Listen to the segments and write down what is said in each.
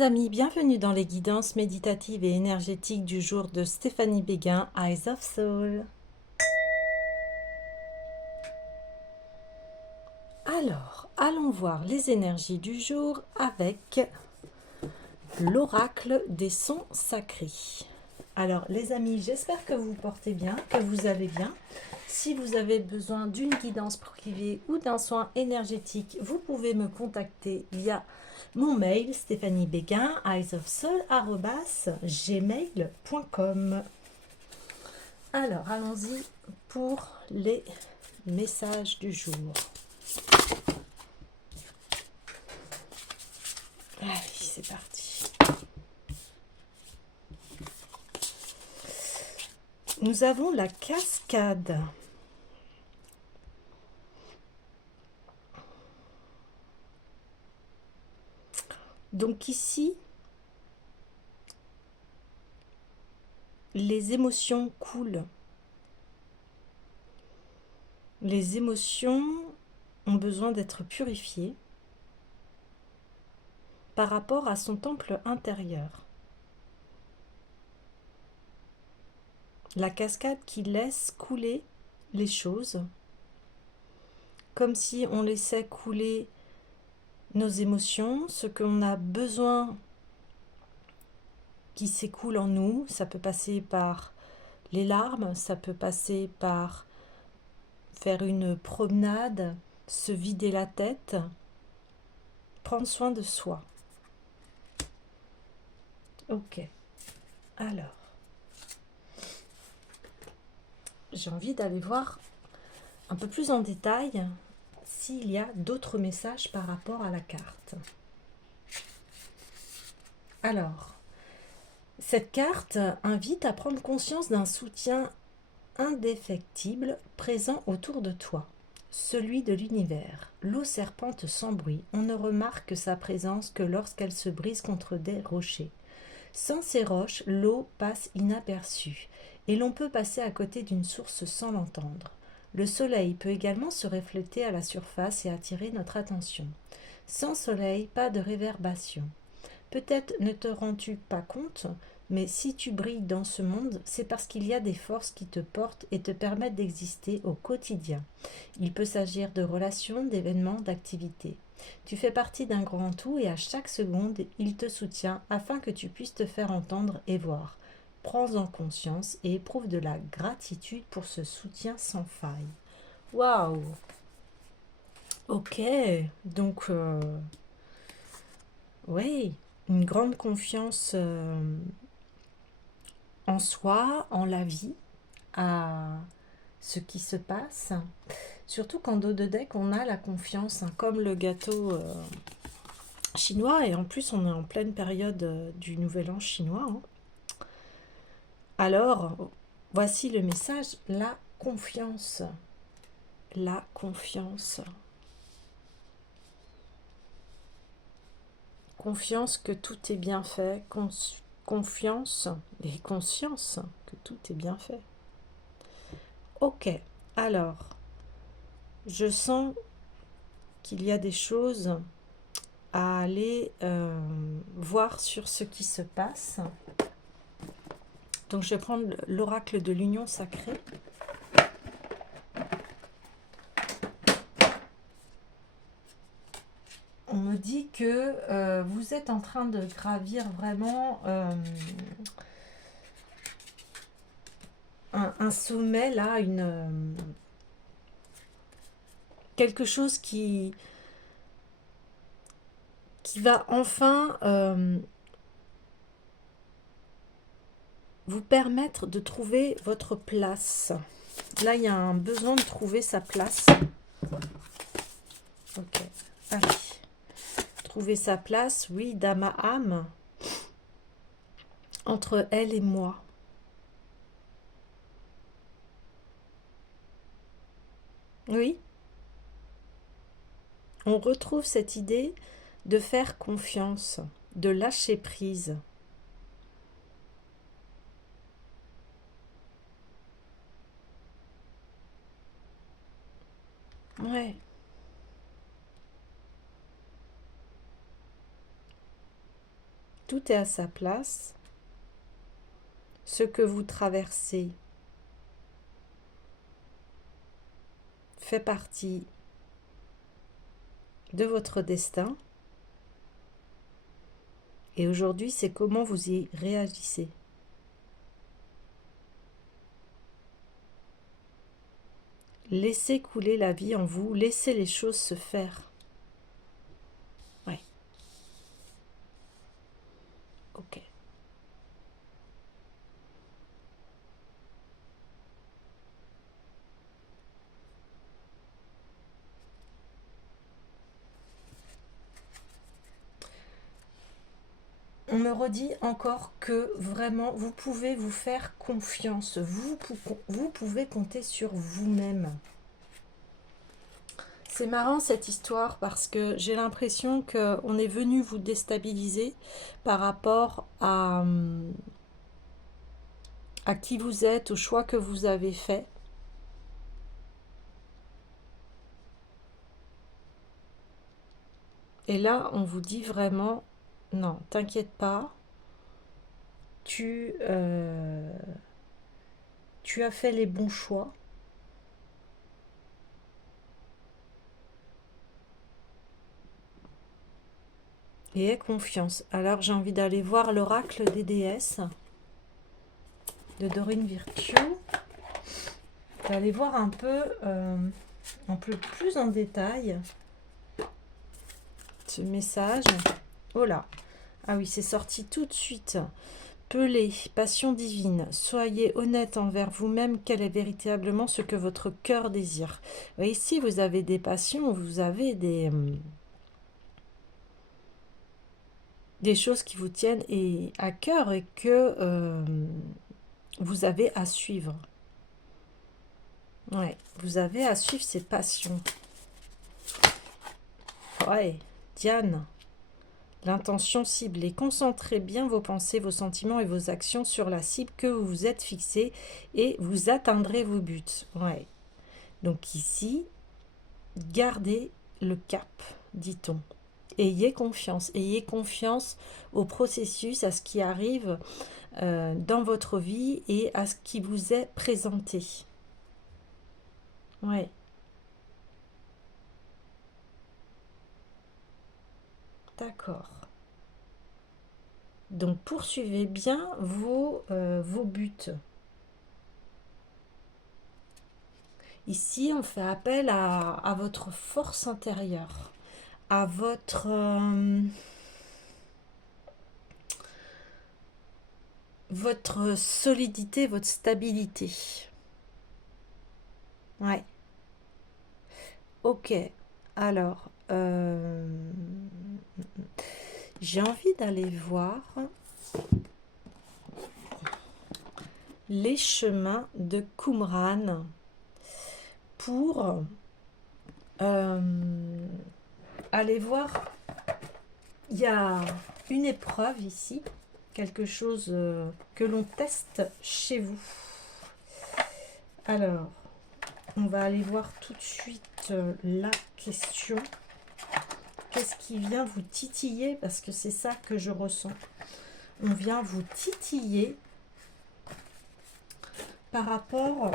les amis, bienvenue dans les guidances méditatives et énergétiques du jour de Stéphanie Béguin, Eyes of Soul. Alors, allons voir les énergies du jour avec l'oracle des sons sacrés. Alors les amis, j'espère que vous vous portez bien, que vous allez bien. Si vous avez besoin d'une guidance privée ou d'un soin énergétique, vous pouvez me contacter via mon mail stéphaniebéguin eyesofsoul@gmail.com. Alors allons-y pour les messages du jour. Allez, c'est parti. Nous avons la cascade. Donc ici, les émotions coulent. Les émotions ont besoin d'être purifiées par rapport à son temple intérieur. La cascade qui laisse couler les choses, comme si on laissait couler nos émotions, ce qu'on a besoin qui s'écoule en nous. Ça peut passer par les larmes, ça peut passer par faire une promenade, se vider la tête, prendre soin de soi. Ok, alors, j'ai envie d'aller voir un peu plus en détail s'il y a d'autres messages par rapport à la carte. Alors, cette carte invite à prendre conscience d'un soutien indéfectible présent autour de toi, celui de l'univers. L'eau serpente sans bruit, on ne remarque sa présence que lorsqu'elle se brise contre des rochers. Sans ces roches, l'eau passe inaperçue, et l'on peut passer à côté d'une source sans l'entendre. Le soleil peut également se refléter à la surface et attirer notre attention. Sans soleil, pas de réverbération. Peut-être ne te rends-tu pas compte, mais si tu brilles dans ce monde, c'est parce qu'il y a des forces qui te portent et te permettent d'exister au quotidien. Il peut s'agir de relations, d'événements, d'activités. Tu fais partie d'un grand tout et à chaque seconde, il te soutient afin que tu puisses te faire entendre et voir. Prends-en conscience et éprouve de la gratitude pour ce soutien sans faille. Waouh! Ok, donc oui, une grande confiance en soi, en la vie, à ce qui se passe. Surtout qu'en dos de deck, on a la confiance, hein, comme le gâteau chinois, et en plus on est en pleine période du nouvel an chinois. Hein. Alors, voici le message, la confiance. La confiance. Confiance que tout est bien fait, confiance et conscience que tout est bien fait. Ok, alors, je sens qu'il y a des choses à aller voir sur ce qui se passe. Donc je vais prendre l'oracle de l'union sacrée. On me dit que vous êtes en train de gravir vraiment un sommet là, quelque chose qui va enfin vous permettre de trouver votre place. Là, il y a un besoin de trouver sa place. Ok, allez. Trouver sa place, oui, dans ma âme, entre elle et moi. Oui, on retrouve cette idée de faire confiance, de lâcher prise. Ouais. Tout est à sa place. Ce que vous traversez fait partie de votre destin. Et aujourd'hui, c'est comment vous y réagissez. Laissez couler la vie en vous, laissez les choses se faire. Ouais. Ok. On me redit encore que vraiment, vous pouvez vous faire confiance. Vous pouvez compter sur vous-même. C'est marrant cette histoire parce que j'ai l'impression qu'on est venu vous déstabiliser par rapport à qui vous êtes, au choix que vous avez fait. Et là, on vous dit vraiment, non, t'inquiète pas, tu as fait les bons choix. Et aie confiance. Alors j'ai envie d'aller voir l'oracle des déesses de Dorine Virtue. D'aller voir un peu plus en détail ce message. Oh là. Ah oui, c'est sorti tout de suite. Pelée, passion divine, soyez honnête envers vous-même, quel est véritablement ce que votre cœur désire. Ici, vous avez des passions, vous avez des choses qui vous tiennent à cœur et que vous avez à suivre. Ouais, vous avez à suivre ces passions. Ouais, Diane. L'intention ciblée. Concentrez bien vos pensées, vos sentiments et vos actions sur la cible que vous vous êtes fixée et vous atteindrez vos buts. Ouais. Donc ici, gardez le cap, dit-on. Ayez confiance au processus, à ce qui arrive dans votre vie et à ce qui vous est présenté. Ouais. D'accord. Donc poursuivez bien vos buts. Ici, on fait appel à votre force intérieure, à votre solidité, votre stabilité. Ouais. Ok. Alors, j'ai envie d'aller voir les chemins de Qumran pour aller voir. Il y a une épreuve ici, quelque chose que l'on teste chez vous. Alors, on va aller voir tout de suite la question. Qu'est-ce qui vient vous titiller? Parce que c'est ça que je ressens. On vient vous titiller par rapport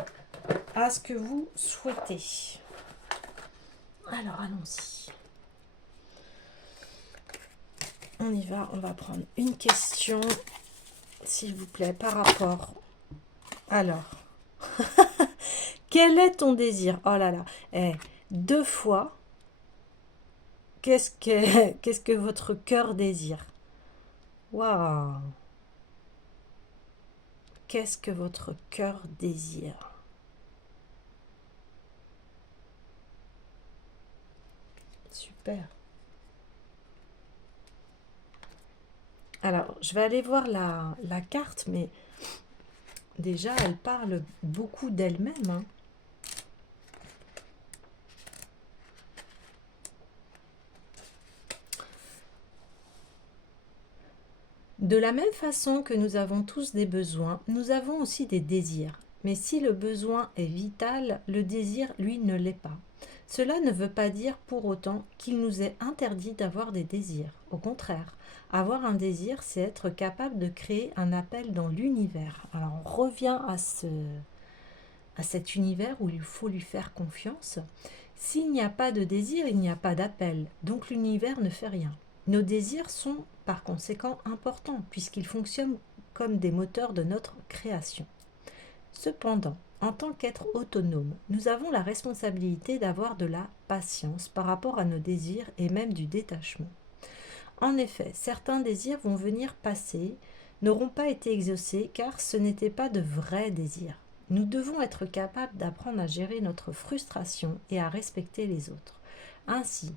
à ce que vous souhaitez. Alors, allons-y. On y va, on va prendre une question, s'il vous plaît, par rapport. Alors, quel est ton désir? Oh là là, 2 fois. Qu'est-ce que votre cœur désire? Waouh! Qu'est-ce que votre cœur désire? Super. Alors, je vais aller voir la carte, mais déjà, elle parle beaucoup d'elle-même. Hein. De la même façon que nous avons tous des besoins, nous avons aussi des désirs. Mais si le besoin est vital, le désir, lui, ne l'est pas. Cela ne veut pas dire pour autant qu'il nous est interdit d'avoir des désirs. Au contraire, avoir un désir, c'est être capable de créer un appel dans l'univers. Alors on revient à cet univers où il faut lui faire confiance. S'il n'y a pas de désir, il n'y a pas d'appel, donc l'univers ne fait rien. Nos désirs sont par conséquent importants puisqu'ils fonctionnent comme des moteurs de notre création. Cependant, en tant qu'être autonome, nous avons la responsabilité d'avoir de la patience par rapport à nos désirs et même du détachement. En effet, certains désirs vont venir passer, n'auront pas été exaucés car ce n'étaient pas de vrais désirs. Nous devons être capables d'apprendre à gérer notre frustration et à respecter les autres. Ainsi,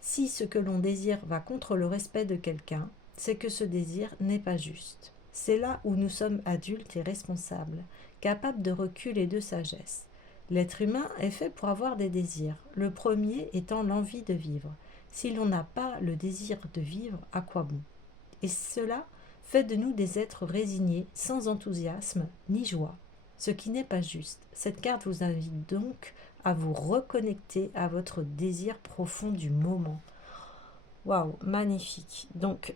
si ce que l'on désire va contre le respect de quelqu'un, c'est que ce désir n'est pas juste. C'est là où nous sommes adultes et responsables, capables de recul et de sagesse. L'être humain est fait pour avoir des désirs, le premier étant l'envie de vivre. Si l'on n'a pas le désir de vivre, à quoi bon? Et cela fait de nous des êtres résignés, sans enthousiasme ni joie, ce qui n'est pas juste. Cette carte vous invite donc à vous reconnecter à votre désir profond du moment. Waouh, magnifique. Donc,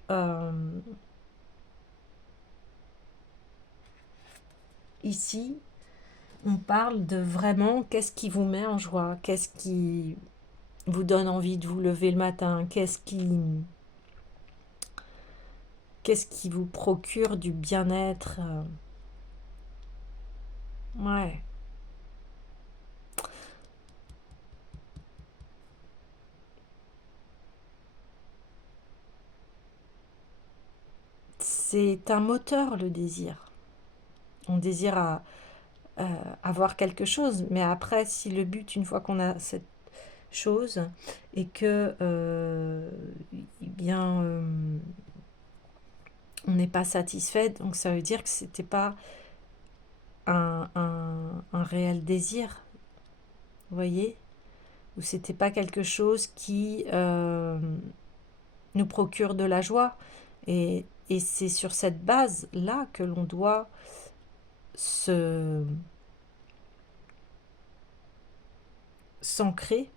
ici, on parle de vraiment qu'est-ce qui vous met en joie, qu'est-ce qui vous donne envie de vous lever le matin, qu'est-ce qui vous procure du bien-être. Ouais. C'est un moteur, le désir. On désire avoir quelque chose, mais après, si le but, une fois qu'on a cette chose, et que eh bien, on n'est pas satisfait, donc ça veut dire que c'était pas un réel désir, vous voyez, ou c'était pas quelque chose qui nous procure de la joie. Et c'est sur cette base-là que l'on doit se s'ancrer,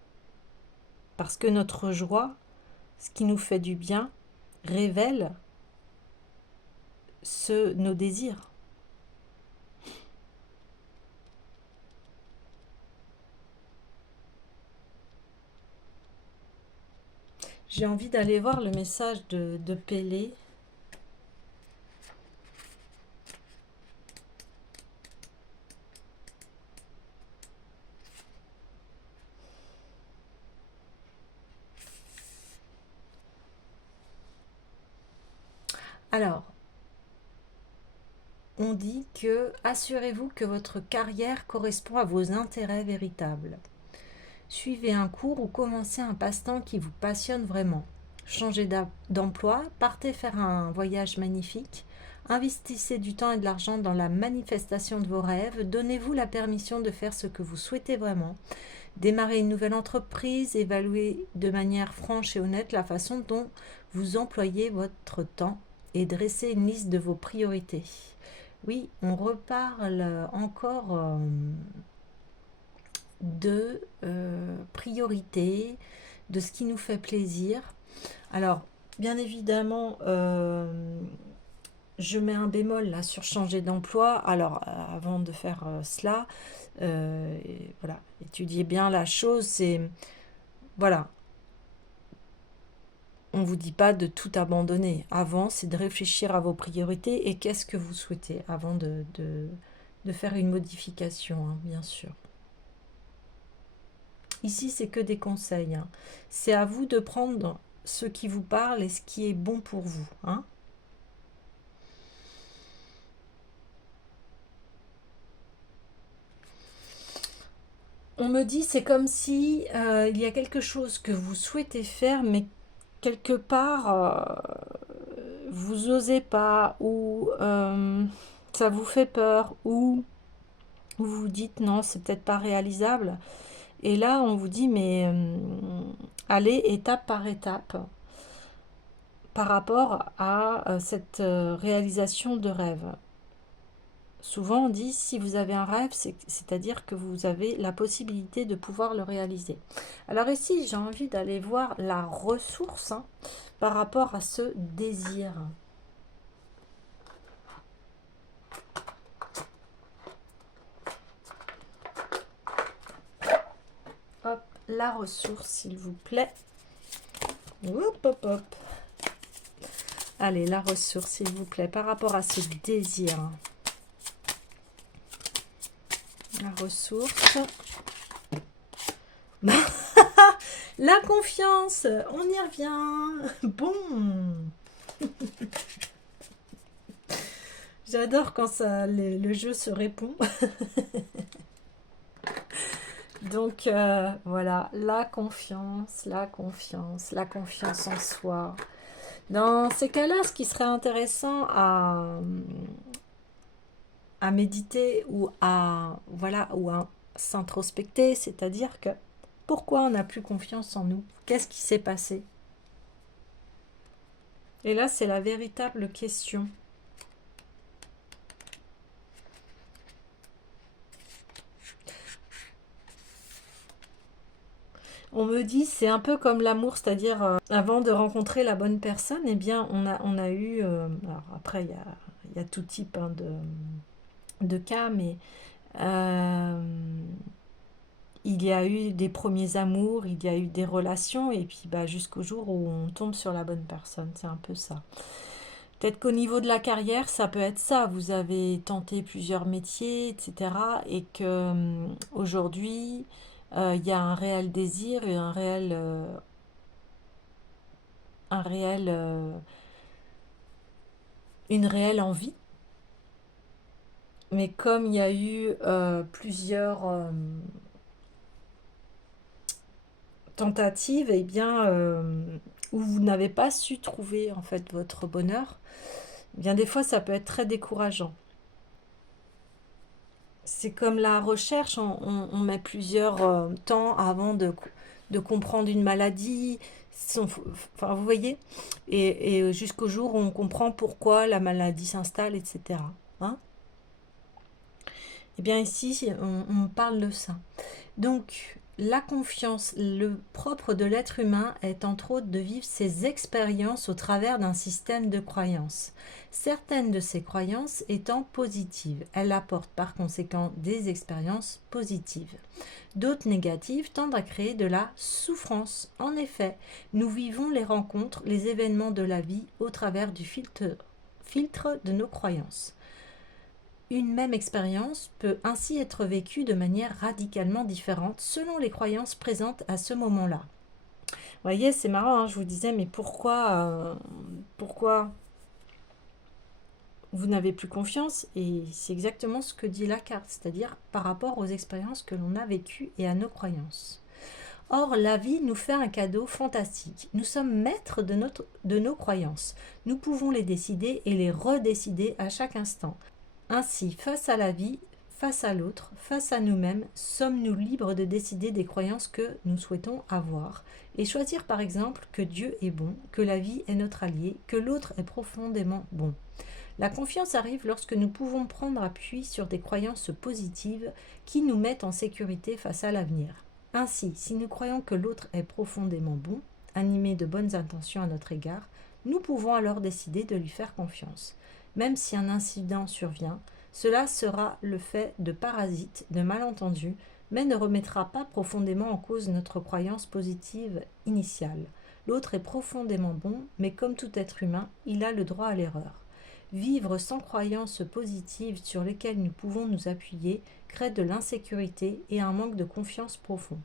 parce que notre joie, ce qui nous fait du bien, révèle nos désirs. J'ai envie d'aller voir le message de Pélé. Alors, on dit que assurez-vous que votre carrière correspond à vos intérêts véritables. Suivez un cours ou commencez un passe-temps qui vous passionne vraiment. Changez d'emploi, partez faire un voyage magnifique, investissez du temps et de l'argent dans la manifestation de vos rêves, donnez-vous la permission de faire ce que vous souhaitez vraiment, démarrez une nouvelle entreprise, évaluez de manière franche et honnête la façon dont vous employez votre temps et dressez une liste de vos priorités. Oui, on reparle encore de priorités, de ce qui nous fait plaisir. Alors, bien évidemment, je mets un bémol là sur changer d'emploi. Alors, avant de faire cela, voilà, étudiez bien la chose. C'est voilà, on vous dit pas de tout abandonner. Avant, c'est de réfléchir à vos priorités et qu'est-ce que vous souhaitez avant de faire une modification, hein, bien sûr. Ici, c'est que des conseils, hein. C'est à vous de prendre ce qui vous parle et ce qui est bon pour vous, hein. On me dit, c'est comme si il y a quelque chose que vous souhaitez faire, mais quelque part, vous osez pas, ou ça vous fait peur, ou vous vous dites non, c'est peut-être pas réalisable. Et là, on vous dit, mais allez étape par étape par rapport à cette réalisation de rêve. Souvent, on dit si vous avez un rêve, c'est-à-dire que vous avez la possibilité de pouvoir le réaliser. Alors ici, j'ai envie d'aller voir la ressource par rapport à ce désir. Hop, la ressource, s'il vous plaît. Hop, hop, hop. Allez, la ressource, s'il vous plaît, par rapport à ce désir. La ressource. La confiance, on y revient. Bon. J'adore quand ça, le jeu se répond. Donc, voilà, la confiance en soi. Dans ces cas-là, ce qui serait intéressant à méditer ou ou à s'introspecter, c'est-à-dire que pourquoi on n'a plus confiance en nous? Qu'est-ce qui s'est passé? Et là, c'est la véritable question. On me dit, c'est un peu comme l'amour, c'est-à-dire avant de rencontrer la bonne personne, eh bien, on a eu... alors après, il y a tout type de cas, mais il y a eu des premiers amours, il y a eu des relations, et puis jusqu'au jour où on tombe sur la bonne personne, c'est un peu ça. Peut-être qu'au niveau de la carrière, ça peut être ça. Vous avez tenté plusieurs métiers, etc. Et que aujourd'hui, il y a un réel désir et une réelle envie. Mais comme il y a eu plusieurs tentatives, eh bien, où vous n'avez pas su trouver en fait votre bonheur, eh bien des fois ça peut être très décourageant. C'est comme la recherche, on met plusieurs temps avant de comprendre une maladie, enfin vous voyez, et jusqu'au jour où on comprend pourquoi la maladie s'installe, etc. Hein. Eh bien ici, on parle de ça. Donc, la confiance, le propre de l'être humain est entre autres de vivre ses expériences au travers d'un système de croyances. Certaines de ces croyances étant positives, elles apportent par conséquent des expériences positives. D'autres négatives tendent à créer de la souffrance. En effet, nous vivons les rencontres, les événements de la vie au travers du filtre de nos croyances. Une même expérience peut ainsi être vécue de manière radicalement différente selon les croyances présentes à ce moment-là. Vous voyez, c'est marrant, hein, je vous disais, mais pourquoi vous n'avez plus confiance? Et c'est exactement ce que dit la carte, c'est-à-dire par rapport aux expériences que l'on a vécues et à nos croyances. Or, la vie nous fait un cadeau fantastique. Nous sommes maîtres de nos croyances. Nous pouvons les décider et les redécider à chaque instant. Ainsi, face à la vie, face à l'autre, face à nous-mêmes, sommes-nous libres de décider des croyances que nous souhaitons avoir et choisir par exemple que Dieu est bon, que la vie est notre allié, que l'autre est profondément bon. La confiance arrive lorsque nous pouvons prendre appui sur des croyances positives qui nous mettent en sécurité face à l'avenir. Ainsi, si nous croyons que l'autre est profondément bon, animé de bonnes intentions à notre égard, nous pouvons alors décider de lui faire confiance. Même si un incident survient, cela sera le fait de parasites, de malentendus, mais ne remettra pas profondément en cause notre croyance positive initiale. L'autre est profondément bon, mais comme tout être humain, il a le droit à l'erreur. Vivre sans croyances positives sur lesquelles nous pouvons nous appuyer crée de l'insécurité et un manque de confiance profond.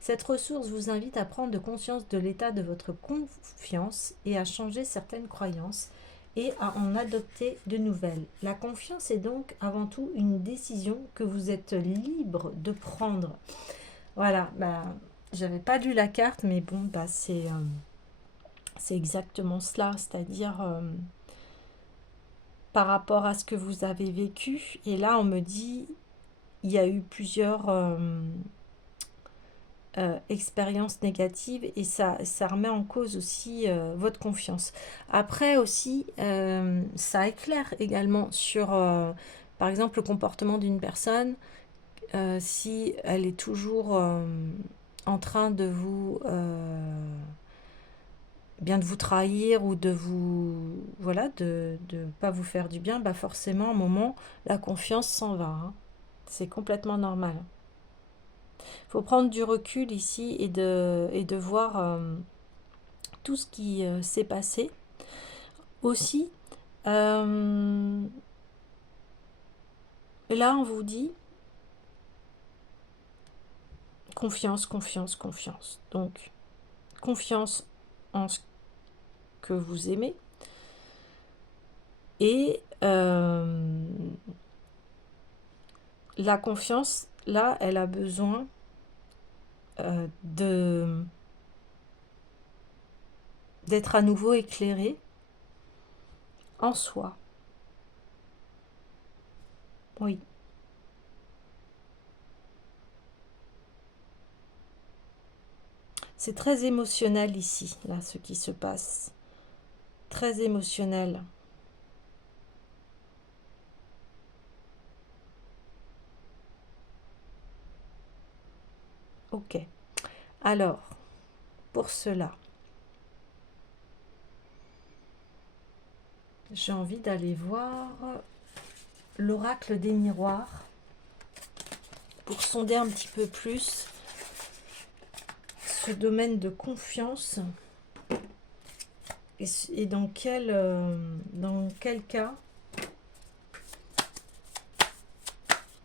Cette ressource vous invite à prendre conscience de l'état de votre confiance et à changer certaines croyances et à en adopter de nouvelles. La confiance est donc avant tout une décision que vous êtes libre de prendre. Voilà, j'avais pas lu la carte, mais bon, c'est exactement cela, c'est-à-dire par rapport à ce que vous avez vécu. Et là, on me dit, il y a eu plusieurs expériences négatives et ça remet en cause aussi votre confiance. Après aussi, ça éclaire également sur, Par exemple, le comportement d'une personne, si elle est toujours en train de vous bien de vous trahir ou de vous voilà de pas vous faire du bien, bah forcément à un moment la confiance s'en va, hein. C'est complètement normal. Il faut prendre du recul ici et de voir tout ce qui s'est passé aussi. Là on vous dit confiance, confiance, confiance. Donc confiance en ce que vous aimez et la confiance, là, elle a besoin d'être à nouveau éclairée en soi. Oui. C'est très émotionnel ici, là, ce qui se passe. Très émotionnel. Ok. Alors, pour cela, j'ai envie d'aller voir l'oracle des miroirs pour sonder un petit peu plus ce domaine de confiance et dans quel cas,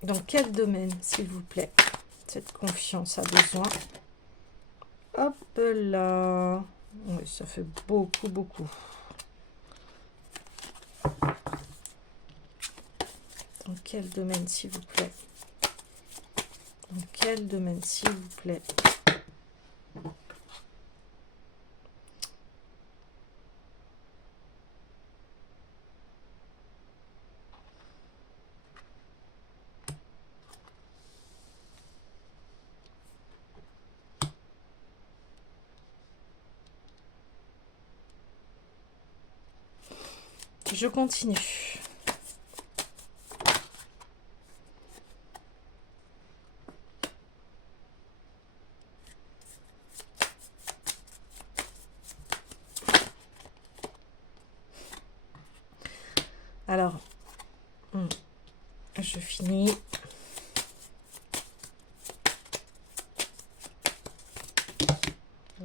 dans quel domaine, s'il vous plaît, cette confiance a besoin. Hop là. Oui, ça fait beaucoup, beaucoup. Dans quel domaine, s'il vous plaît? Dans quel domaine, s'il vous plaît? Je continue. Alors, je finis.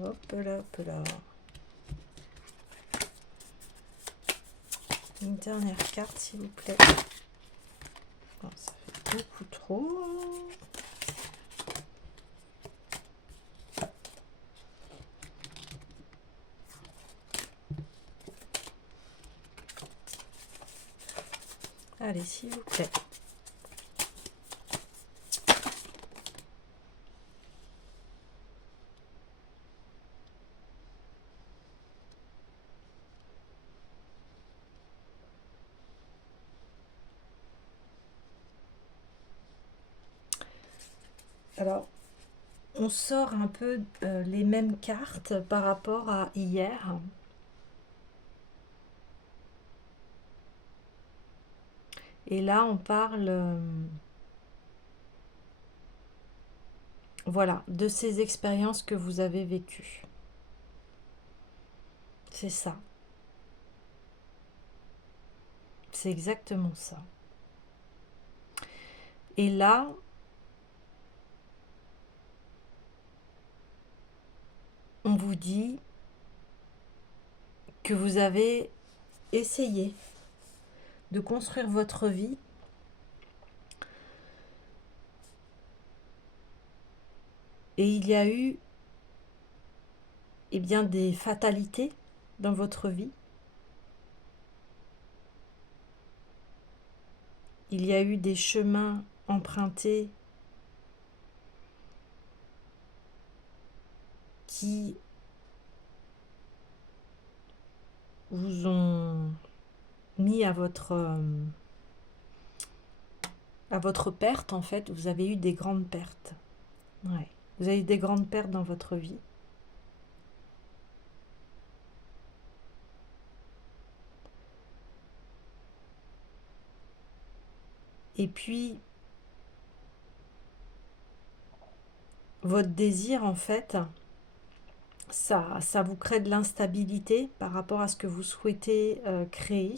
Hop là, hop là. Une dernière carte, s'il vous plaît. Oh, ça fait beaucoup trop. Allez, s'il vous plaît. Alors, on sort un peu les mêmes cartes par rapport à hier. Et là, on parle voilà, de ces expériences que vous avez vécues. C'est ça. C'est exactement ça. Et là, on vous dit que vous avez essayé de construire votre vie et il y a eu bien des fatalités dans votre vie. Il y a eu des chemins empruntés qui vous ont mis à votre perte, en fait. Vous avez eu des grandes pertes. Ouais. Vous avez eu des grandes pertes dans votre vie. Et puis, votre désir, en fait, ça vous crée de l'instabilité par rapport à ce que vous souhaitez créer.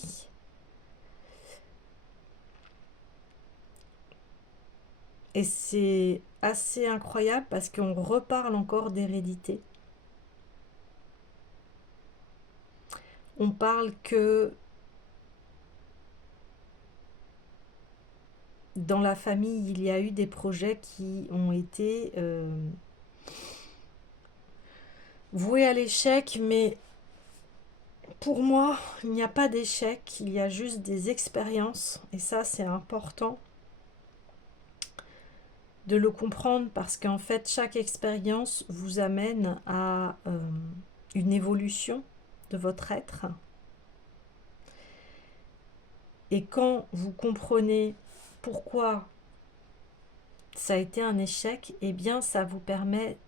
Et c'est assez incroyable parce qu'on reparle encore d'hérédité. On parle que dans la famille, il y a eu des projets qui ont été voués à l'échec, mais pour moi, il n'y a pas d'échec, il y a juste des expériences, et ça c'est important de le comprendre parce qu'en fait chaque expérience vous amène à une évolution de votre être. Et quand vous comprenez pourquoi ça a été un échec, eh bien ça vous permet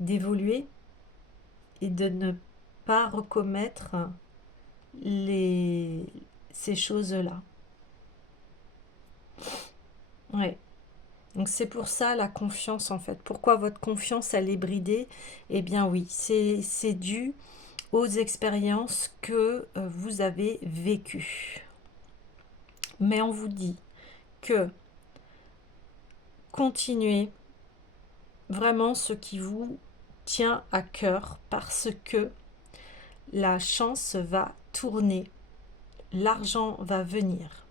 d'évoluer et de ne pas recommettre ces choses-là. Ouais. Donc c'est pour ça la confiance en fait. Pourquoi votre confiance elle est bridée? Eh bien oui, c'est dû aux expériences que vous avez vécues. Mais on vous dit que continuez vraiment ce qui vous tient à cœur parce que la chance va tourner, l'argent va venir.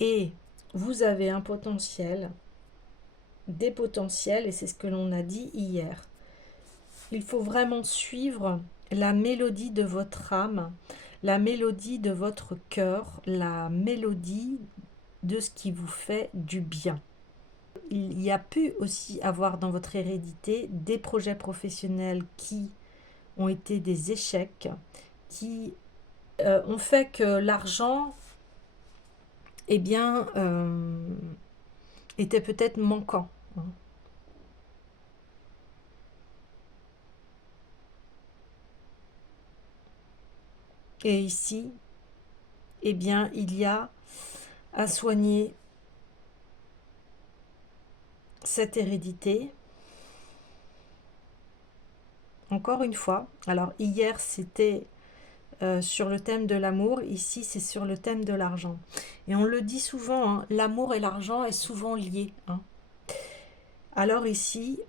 Et vous avez un potentiel, des potentiels, et c'est ce que l'on a dit hier. Il faut vraiment suivre la mélodie de votre âme, la mélodie de votre cœur, la mélodie de ce qui vous fait du bien. Il y a pu aussi avoir dans votre hérédité des projets professionnels qui ont été des échecs, qui ont fait que l'argent eh bien, était peut-être manquant. Et ici, eh bien, il y a à soigner cette hérédité. Encore une fois, alors hier c'était sur le thème de l'amour, ici c'est sur le thème de l'argent. Et on le dit souvent, hein, l'amour et l'argent est souvent lié. Hein. Alors ici,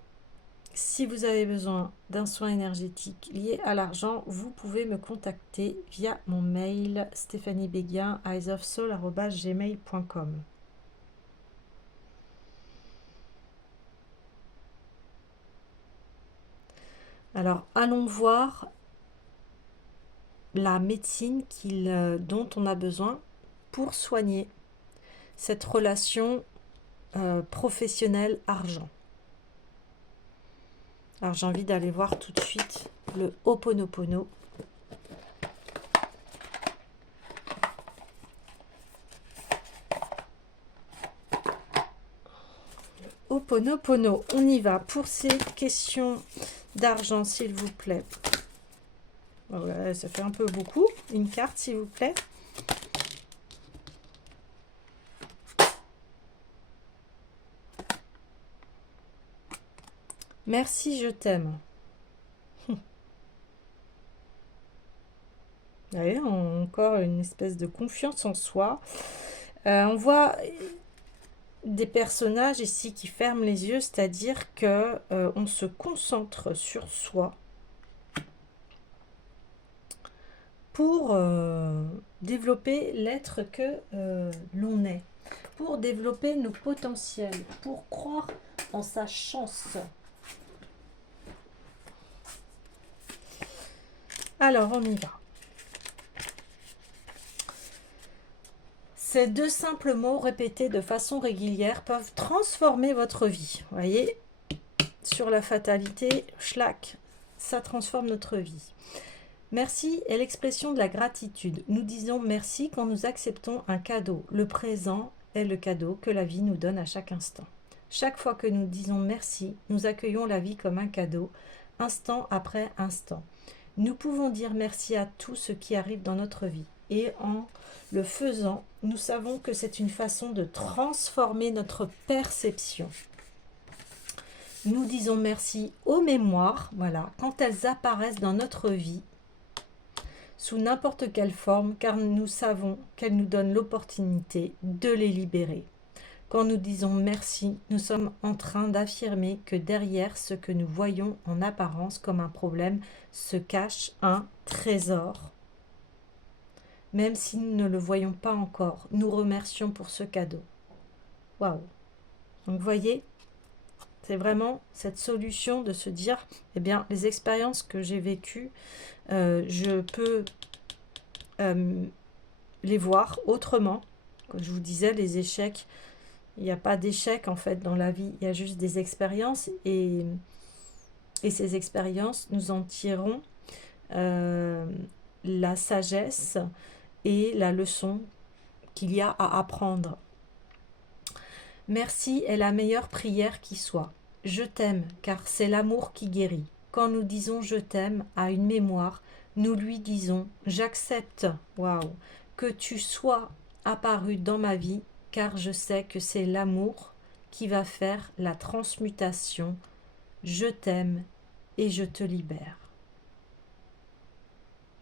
si vous avez besoin d'un soin énergétique lié à l'argent, vous pouvez me contacter via mon mail stéphaniebeguin@eyesofsoul@gmail.com. Alors, allons voir la médecine dont on a besoin pour soigner cette relation professionnelle-argent. Alors, j'ai envie d'aller voir tout de suite le Ho'oponopono. Ho'oponopono, on y va pour ces questions d'argent, s'il vous plaît. Voilà, ça fait un peu beaucoup. Une carte, s'il vous plaît. Merci, je t'aime. Allez, encore une espèce de confiance en soi. On voit des personnages ici qui ferment les yeux, c'est-à-dire que on se concentre sur soi pour développer l'être que l'on est, pour développer nos potentiels, pour croire en sa chance. Alors, on y va. Ces deux simples mots répétés de façon régulière peuvent transformer votre vie. Vous voyez, sur la fatalité, schlack, ça transforme notre vie. Merci est l'expression de la gratitude. Nous disons merci quand nous acceptons un cadeau. Le présent est le cadeau que la vie nous donne à chaque instant. Chaque fois que nous disons merci, nous accueillons la vie comme un cadeau, instant après instant. Nous pouvons dire merci à tout ce qui arrive dans notre vie. Et en le faisant, nous savons que c'est une façon de transformer notre perception. Nous disons merci aux mémoires, voilà, quand elles apparaissent dans notre vie, sous n'importe quelle forme, car nous savons qu'elles nous donnent l'opportunité de les libérer. Quand nous disons merci, nous sommes en train d'affirmer que derrière ce que nous voyons en apparence comme un problème se cache un trésor. Même si nous ne le voyons pas encore, nous remercions pour ce cadeau. Waouh! Donc vous voyez, c'est vraiment cette solution de se dire, eh bien, les expériences que j'ai vécues, je peux les voir autrement. Comme je vous disais, les échecs, il n'y a pas d'échecs en fait dans la vie, il y a juste des expériences et ces expériences, nous en tirons la sagesse et la leçon qu'il y a à apprendre. Merci est la meilleure prière qui soit. Je t'aime, car c'est l'amour qui guérit. Quand nous disons je t'aime à une mémoire, nous lui disons j'accepte, waouh, que tu sois apparu dans ma vie, car je sais que c'est l'amour qui va faire la transmutation. Je t'aime et je te libère.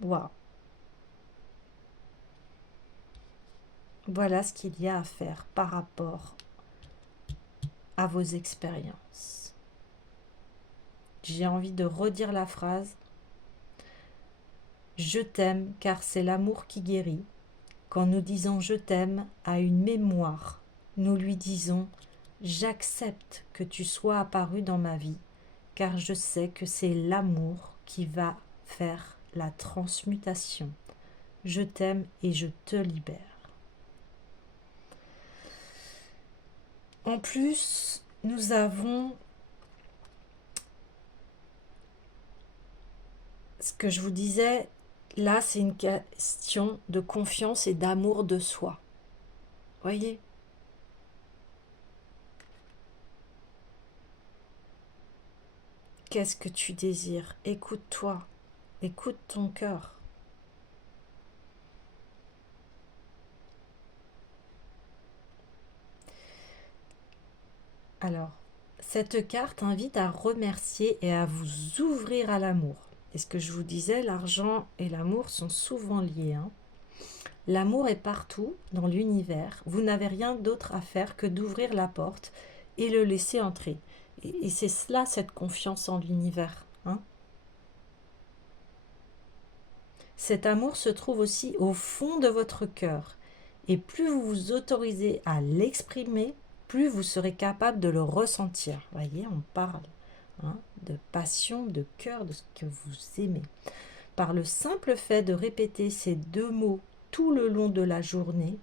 Waouh. Voilà ce qu'il y a à faire par rapport à vos expériences. J'ai envie de redire la phrase. Je t'aime car c'est l'amour qui guérit. Quand nous disons je t'aime à une mémoire, nous lui disons j'accepte que tu sois apparu dans ma vie car je sais que c'est l'amour qui va faire la transmutation. Je t'aime et je te libère. En plus, nous avons ce que je vous disais, là c'est une question de confiance et d'amour de soi. Voyez ? Qu'est-ce que tu désires? Écoute-toi, écoute ton cœur. Alors, cette carte invite à remercier et à vous ouvrir à l'amour. Et ce que je vous disais, l'argent et l'amour sont souvent liés. L'amour est partout dans l'univers. Vous n'avez rien d'autre à faire que d'ouvrir la porte et le laisser entrer. Et c'est cela, cette confiance en l'univers. Cet amour se trouve aussi au fond de votre cœur. Et plus vous vous autorisez à l'exprimer, plus vous serez capable de le ressentir. Vous voyez, on parle de passion, de cœur, de ce que vous aimez. Par le simple fait de répéter ces deux mots tout le long de la journée,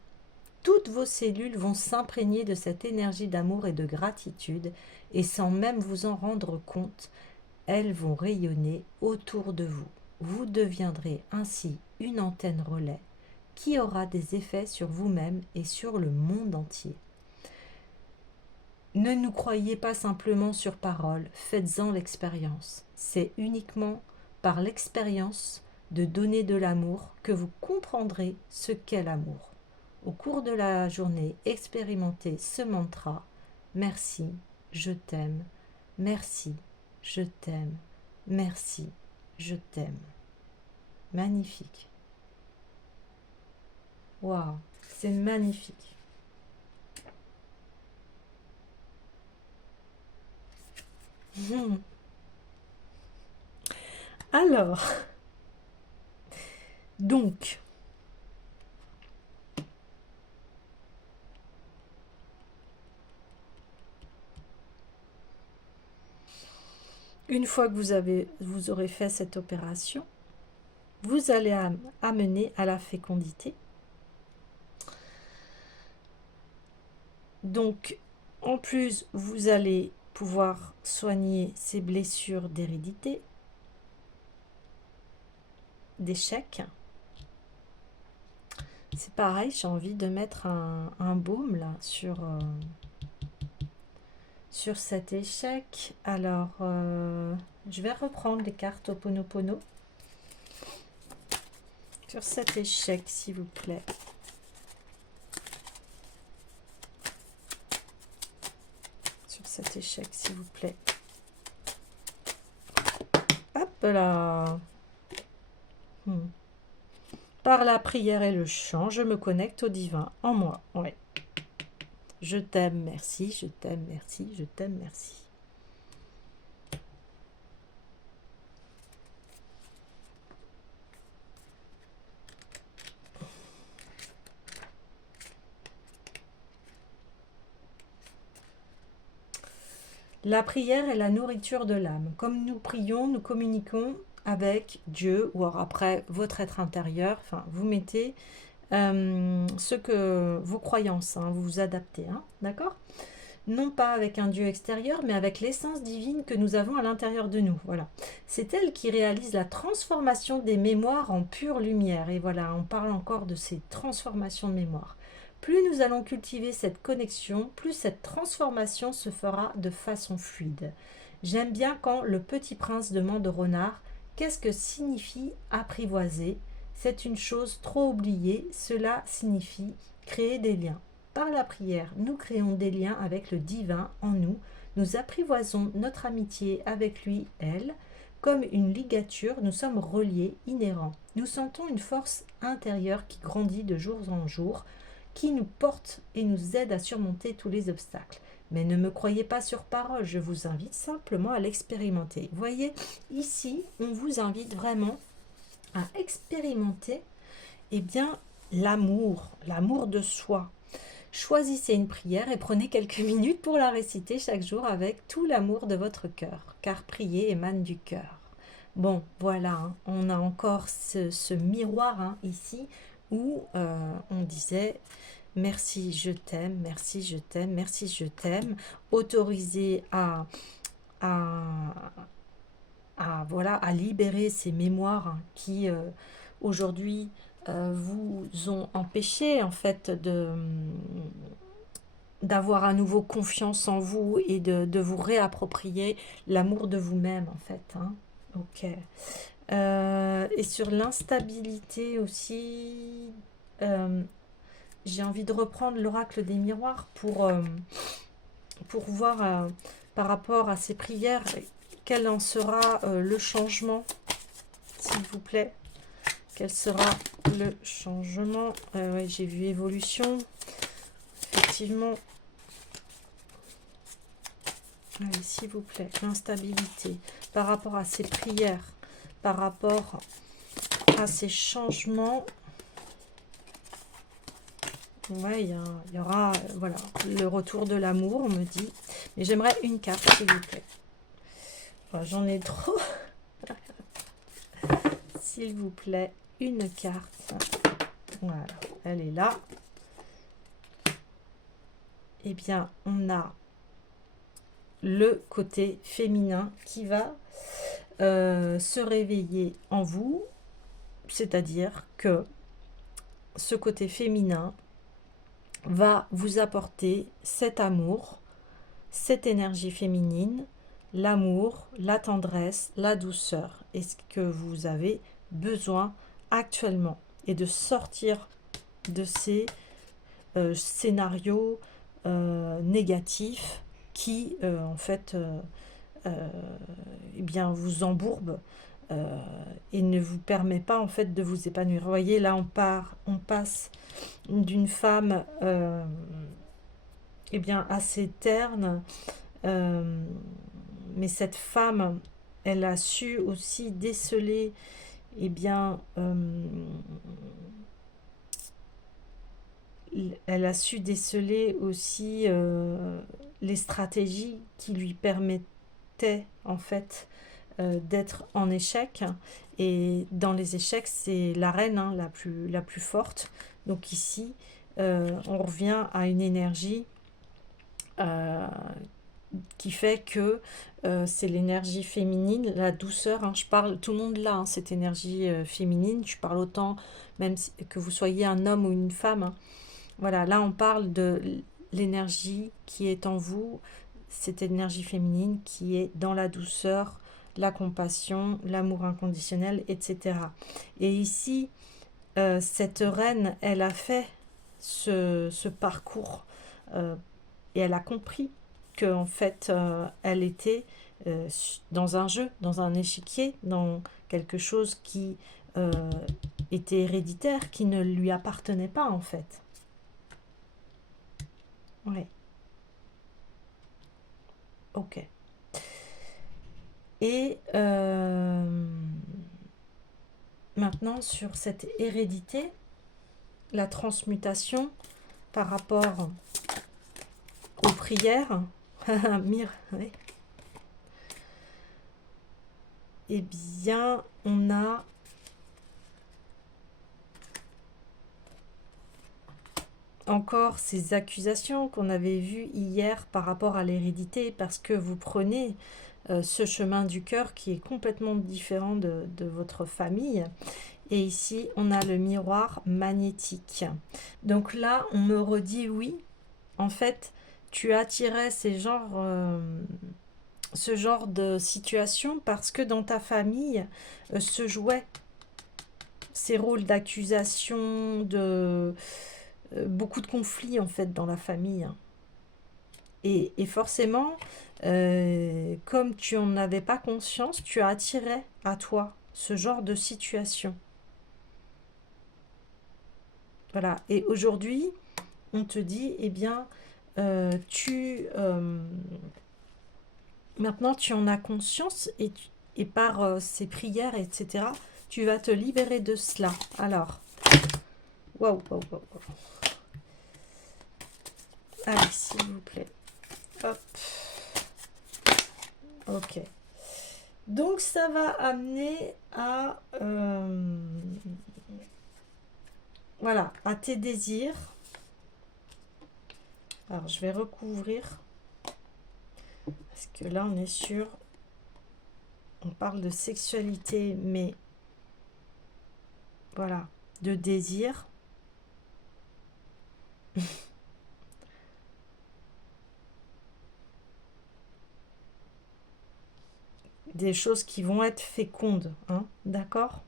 toutes vos cellules vont s'imprégner de cette énergie d'amour et de gratitude, et sans même vous en rendre compte, elles vont rayonner autour de vous. Vous deviendrez ainsi une antenne relais qui aura des effets sur vous-même et sur le monde entier. Ne nous croyez pas simplement sur parole, faites-en l'expérience. C'est uniquement par l'expérience de donner de l'amour que vous comprendrez ce qu'est l'amour. Au cours de la journée, expérimentez ce mantra. Merci, je t'aime. Merci, je t'aime. Merci, je t'aime. Magnifique. Waouh, c'est magnifique. Alors, donc, une fois que vous aurez fait cette opération, vous allez amener à la fécondité. Donc, en plus, vous allez pouvoir soigner ces blessures d'hérédité, d'échec. C'est pareil, j'ai envie de mettre un baume là sur cet échec. Alors, je vais reprendre les cartes Ho'oponopono. Sur cet échec, s'il vous plaît. Sur cet échec, s'il vous plaît. Hop là. Par la prière et le chant, je me connecte au divin en moi. Ouais. Je t'aime, merci, je t'aime, merci, je t'aime, merci. La prière est la nourriture de l'âme. Comme nous prions, nous communiquons avec Dieu, ou alors après votre être intérieur. Enfin, vous mettez ce que vos croyances, hein, vous vous adaptez, hein, d'accord? Non pas avec un Dieu extérieur, mais avec l'essence divine que nous avons à l'intérieur de nous. Voilà. C'est elle qui réalise la transformation des mémoires en pure lumière. Et voilà, on parle encore de ces transformations de mémoire. Plus nous allons cultiver cette connexion, plus cette transformation se fera de façon fluide. J'aime bien quand le petit prince demande au renard « Qu'est-ce que signifie apprivoiser ?» C'est une chose trop oubliée, cela signifie créer des liens. Par la prière, nous créons des liens avec le divin en nous, nous apprivoisons notre amitié avec lui, elle. Comme une ligature, nous sommes reliés, inhérents. Nous sentons une force intérieure qui grandit de jour en jour, qui nous porte et nous aide à surmonter tous les obstacles. Mais ne me croyez pas sur parole, je vous invite simplement à l'expérimenter. Voyez, ici, on vous invite vraiment à expérimenter l'amour de soi. Choisissez une prière et prenez quelques minutes pour la réciter chaque jour avec tout l'amour de votre cœur, car prier émane du cœur. Bon, voilà, hein, on a encore ce miroir hein, ici où on disait merci, je t'aime, merci, je t'aime, merci, je t'aime, autorisé à libérer ces mémoires hein, qui aujourd'hui vous ont empêché en fait d'avoir à nouveau confiance en vous et de vous réapproprier l'amour de vous-même en fait. Hein. Ok. Et sur l'instabilité aussi, j'ai envie de reprendre l'oracle des miroirs pour voir par rapport à ces prières quel en sera le changement, s'il vous plaît. Quel sera le changement? Ouais, j'ai vu évolution. Effectivement. Allez, s'il vous plaît, l'instabilité par rapport à ces prières, par rapport à ces changements. Ouais, il y aura voilà, le retour de l'amour, on me dit. Mais j'aimerais une carte, s'il vous plaît. Enfin, j'en ai trop. S'il vous plaît, une carte. Voilà, elle est là. Eh bien, on a le côté féminin qui va se réveiller en vous. C'est-à-dire que ce côté féminin va vous apporter cet amour, cette énergie féminine, l'amour, la tendresse, la douceur. Et ce que vous avez besoin actuellement. Et de sortir de ces scénarios négatifs qui, en fait, eh bien, vous embourbent et ne vous permet pas, en fait, de vous épanouir. Vous voyez, là, on passe d'une femme eh bien, assez terne, mais cette femme, elle a su aussi déceler eh bien, elle a su déceler aussi les stratégies qui lui permettaient en fait d'être en échec. Et dans les échecs, c'est la reine hein, la plus forte. Donc ici, on revient à une énergie qui fait que c'est l'énergie féminine, la douceur. Hein, je parle, tout le monde là, hein, cette énergie féminine. Je parle autant, même que vous soyez un homme ou une femme. Hein. Voilà, là on parle de l'énergie qui est en vous, cette énergie féminine qui est dans la douceur, la compassion, l'amour inconditionnel, etc. Et ici, cette reine, elle a fait ce parcours et elle a compris que en fait, elle était dans un jeu, dans un échiquier, dans quelque chose qui était héréditaire, qui ne lui appartenait pas en fait. Ouais. Ok. Et maintenant, sur cette hérédité, la transmutation par rapport aux prières, ouais. Eh bien, on a encore ces accusations qu'on avait vues hier par rapport à l'hérédité, parce que vous prenez ce chemin du cœur qui est complètement différent de votre famille. Et ici, on a le miroir magnétique. Donc là, on me redit oui. En fait, tu attirais ce genre de situation parce que dans ta famille se jouaient ces rôles d'accusation, de beaucoup de conflits en fait dans la famille. Et forcément, comme tu n'en avais pas conscience, tu as attiré à toi ce genre de situation. Voilà. Et aujourd'hui, on te dit, eh bien, maintenant tu en as conscience et par ces prières, etc., tu vas te libérer de cela. Alors, waouh, waouh, waouh. Allez, s'il vous plaît. Hop. Ok. Donc, ça va amener à... voilà, à tes désirs. Alors, je vais recouvrir. Parce que là, on est sur... On parle de sexualité, mais... Voilà, de désir. Des choses qui vont être fécondes, hein, d'accord?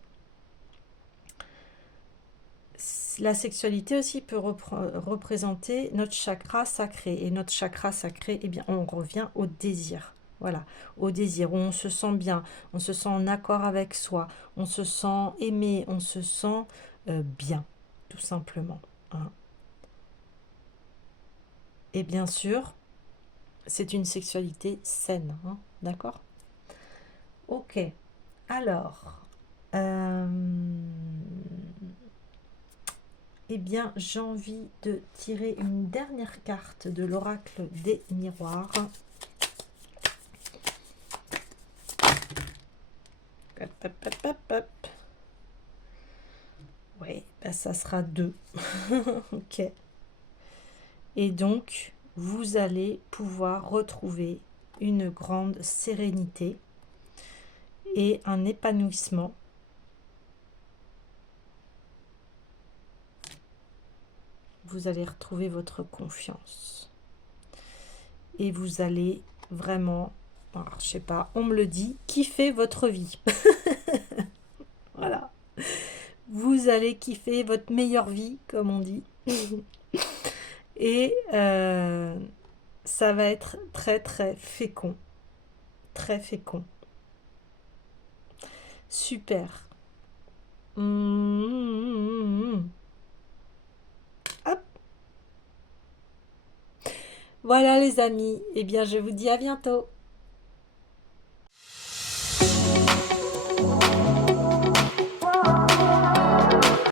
La sexualité aussi peut représenter notre chakra sacré. Et notre chakra sacré, eh bien, on revient au désir. Voilà, au désir, où on se sent bien, on se sent en accord avec soi, on se sent aimé, on se sent bien, tout simplement, hein. Et bien sûr, c'est une sexualité saine, hein, d'accord? Ok, alors... eh bien, j'ai envie de tirer une dernière carte de l'oracle des miroirs. Hop, hop, hop, hop, hop. Oui, ben ça sera 2. Ok. Et donc, vous allez pouvoir retrouver une grande sérénité et un épanouissement. Vous allez retrouver votre confiance. Et vous allez vraiment, alors, je sais pas, on me le dit, kiffer votre vie. Voilà. Vous allez kiffer votre meilleure vie, comme on dit. Et ça va être très très fécond. Très fécond. Super. Hop. Voilà les amis. Eh bien je vous dis à bientôt.